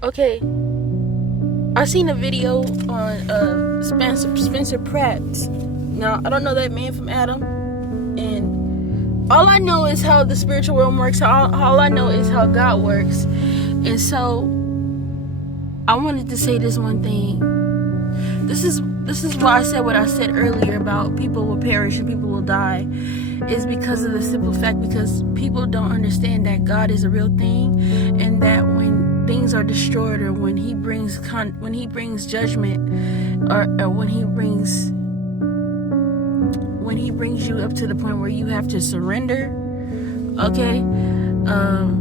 Okay, I seen a video on Spencer Pratt. Now, I don't know that man from Adam, and all I know is how the spiritual world works. All I know is how God works. And so I wanted to say this one thing. This is why I said what I said earlier about people will perish and people will die, is because of the simple fact, because people don't understand that God is a real thing, and that when things are destroyed, or when he brings judgment, or when he brings you up to the point where you have to surrender, okay, and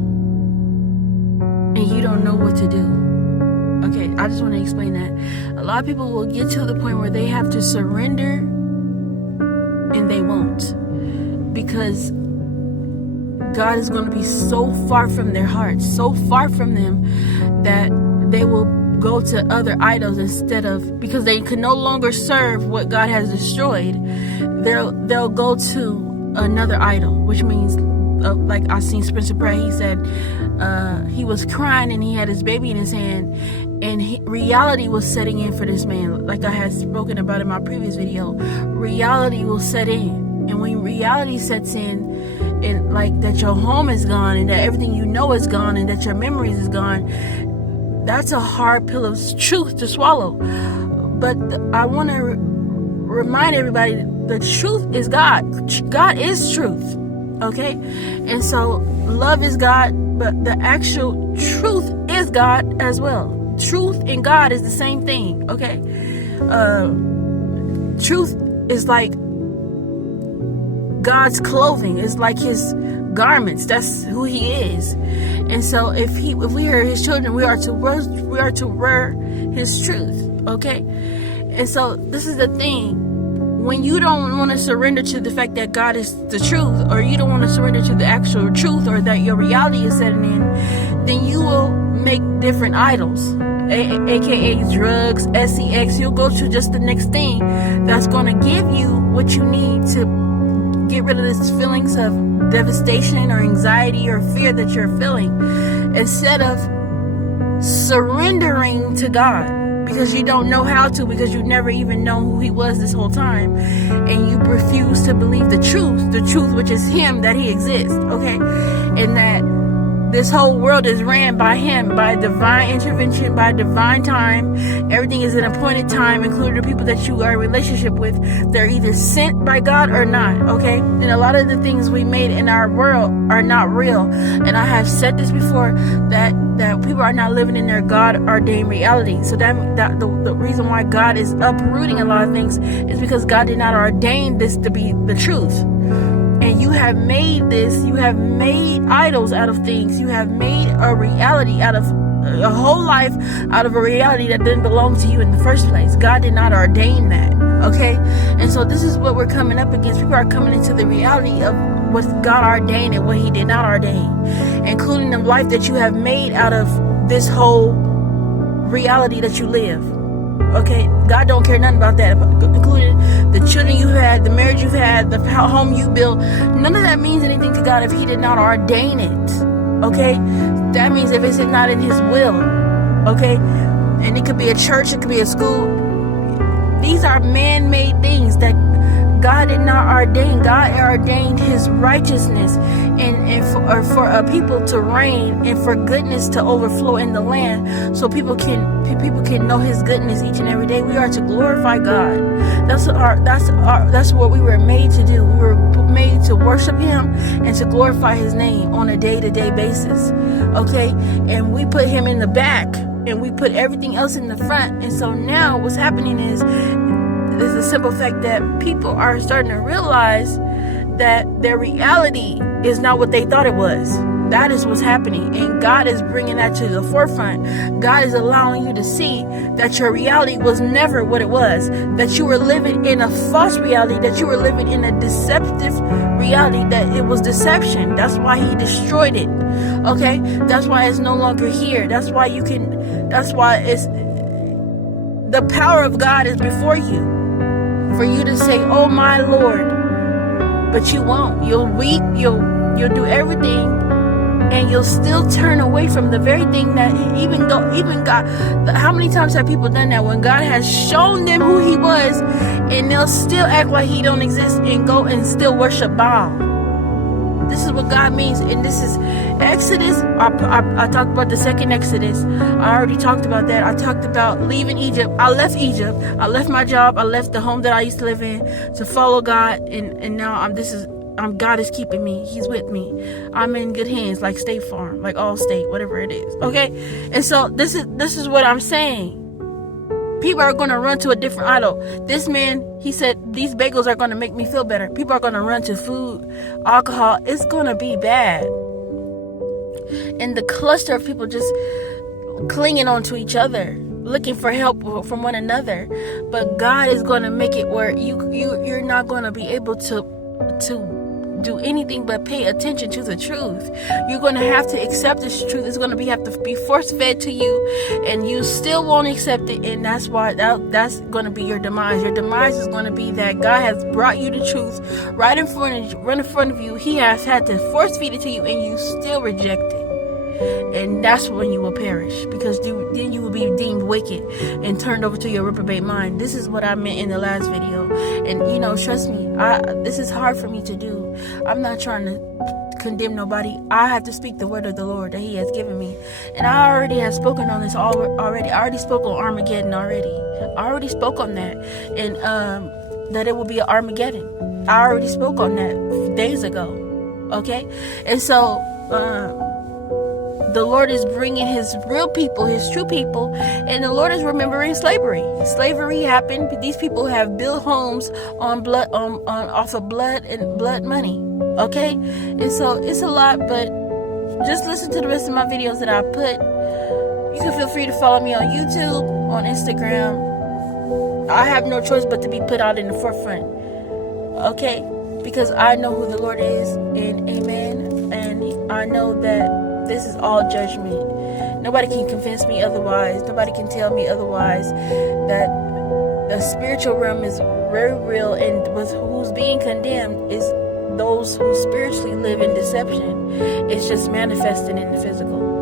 you don't know what to do. Okay, I just want to explain that. A lot of people will get to the point where they have to surrender, and they won't, because God is going to be so far from their hearts, so far from them, that they will go to other idols instead of, because they can no longer serve what God has destroyed. They'll go to another idol, which means, like I seen Spencer Pratt, he said he was crying and he had his baby in his hand, and reality was setting in for this man. Like I had spoken about in my previous video, reality will set in. And when reality sets in, and like that your home is gone, and that everything you know is gone, and that your memories is gone, that's a hard pill of truth to swallow. But I want to remind everybody, the truth is God. God is truth, okay? And so love is God, but the actual truth is God as well. Truth and God is the same thing, okay? Truth is like God's clothing, is like his garments. That's who he is. And so if we are his children, we are to wear his truth, okay? And so this is the thing. When you don't want to surrender to the fact that God is the truth, or you don't want to surrender to the actual truth, or that your reality is setting in, then you will make different idols, aka drugs, sex. You'll go to just the next thing that's going to give you what you need to get rid of these feelings of devastation or anxiety or fear that you're feeling, instead of surrendering to God, because you don't know how to, because you never even known who he was this whole time, and you refuse to believe the truth which is him, that he exists, okay? And that this whole world is ran by him, by divine intervention, by divine time. Everything is an appointed time, including the people that you are in relationship with. They're either sent by God or not, okay? And a lot of the things we made in our world are not real. And I have said this before, that people are not living in their God-ordained reality. So that the reason why God is uprooting a lot of things is because God did not ordain this to be the truth. And you have made idols out of things. You have made a reality out of a whole life, out of a reality that didn't belong to you in the first place. God did not ordain that, okay? And so this is what we're coming up against. People are coming into the reality of what God ordained and what he did not ordain, including the life that you have made out of this whole reality that you live. Okay, God don't care nothing about that, including the children you had, the marriage you've had, the home you built. None of that means anything to God if he did not ordain it. Okay, that means if it's not in his will. Okay, and it could be a church, it could be a school. These are man-made things that God did not ordain. God ordained his righteousness and for a people to reign, and for goodness to overflow in the land, so people can know his goodness each and every day. We are to glorify God. That's what we were made to do. We were made to worship him and to glorify his name on a day-to-day basis. Okay? And we put him in the back, and we put everything else in the front. And so now what's happening is the simple fact that people are starting to realize that their reality is not what they thought it was. That is what's happening, and God is bringing that to the forefront. God is allowing you to see that your reality was never what it was, that you were living in a false reality, that you were living in a deceptive reality, that it was deception. That's why he destroyed it, okay? That's why it's no longer here. That's why it's the power of God is before you, for you to say, oh my Lord. But you won't. You'll weep, you'll do everything and you'll still turn away from the very thing that even God, how many times have people done that when God has shown them who he was, and they'll still act like he don't exist and go and still worship Baal? This is what God means, and this is Exodus. I talked about the second Exodus. I already talked about that. I talked about leaving Egypt. I left Egypt. I left my job. I left the home that I used to live in to follow God, and now God is keeping me. He's with me. I'm in good hands, like State Farm, like Allstate, whatever it is. Okay, and so this is what I'm saying. People are going to run to a different idol. This man, he said, these bagels are going to make me feel better. People are going to run to food, alcohol. It's going to be bad. And the cluster of people just clinging on to each other, looking for help from one another. But God is going to make it where you're not going to be able to do anything but pay attention to the truth. You're going to have to accept this truth. It's going to have to be force fed to you, and you still won't accept it, and that's why that's going to be your demise. Your demise is going to be that God has brought you the truth right in front of you. He has had to force feed it to you, and you still reject it. And that's when you will perish, because then you will be deemed wicked and turned over to your reprobate mind. This is what I meant in the last video. And trust me, this is hard for me to do. I'm not trying to condemn nobody. I have to speak the word of the Lord that he has given me. And I already have spoken on this already. I already spoke on Armageddon already. I already spoke on that. And that it will be an Armageddon. I already spoke on that days ago. Okay? And so the Lord is bringing his real people, his true people, and the Lord is remembering slavery. Slavery happened. These people have built homes on blood, off of blood and blood money. Okay, and so it's a lot, but just listen to the rest of my videos that I put. You can feel free to follow me on YouTube, on Instagram. I have no choice but to be put out in the forefront. Okay, because I know who the Lord is, and amen. And I know that this is all judgment. Nobody can convince me otherwise. Nobody can tell me otherwise. That the spiritual realm is very real, and with who's being condemned is those who spiritually live in deception. It's just manifesting in the physical.